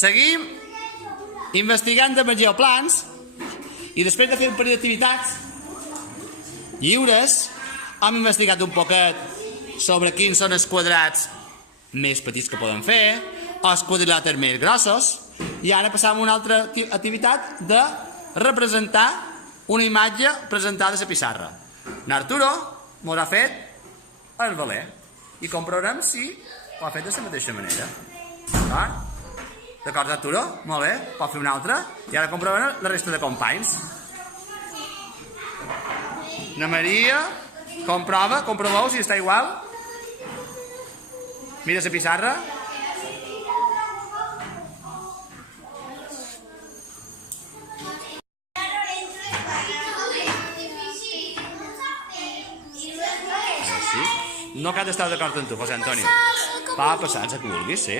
Seguim investigant amb els geoplans i després de fer un període d'activitats lliures hem investigat un poquet sobre quins són els quadrats més petits que podem fer, els quadrilàters més grossos, i ara passam a una altra activitat de representar una imatge presentada a la pissarra. N'Arturo mos ha fet el valer i comprovarem si ho ha fet de la mateixa manera. D'acord, Arturo? Molt bé, pot fer una altra i ara comprovarem la resta de companys. Na Maria, comproveu si està igual. Mira la pissarra. Sí? No cal estar d'acord amb tu, José Antonio. Va passar, que vulguis, sí.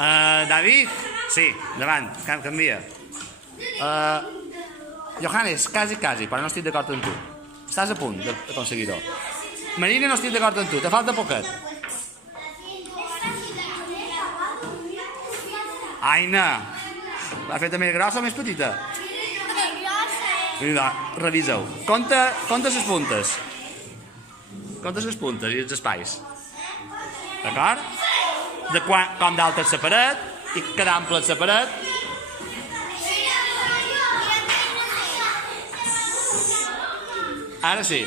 David? Sí, endavant, canvia. Johannes, quasi, però no estic d'acord amb tu. Estàs a punt d'aconseguir-ho. Marina, no estic d'acord amb tu, te falta poquet. Aina, l'ha feta més grossa o més petita? Mira, reviseu. Compta les puntes. Compta les puntes i els espais. D'acord? De com d'alta és la paret i que d'ample és la paret. Ara sí.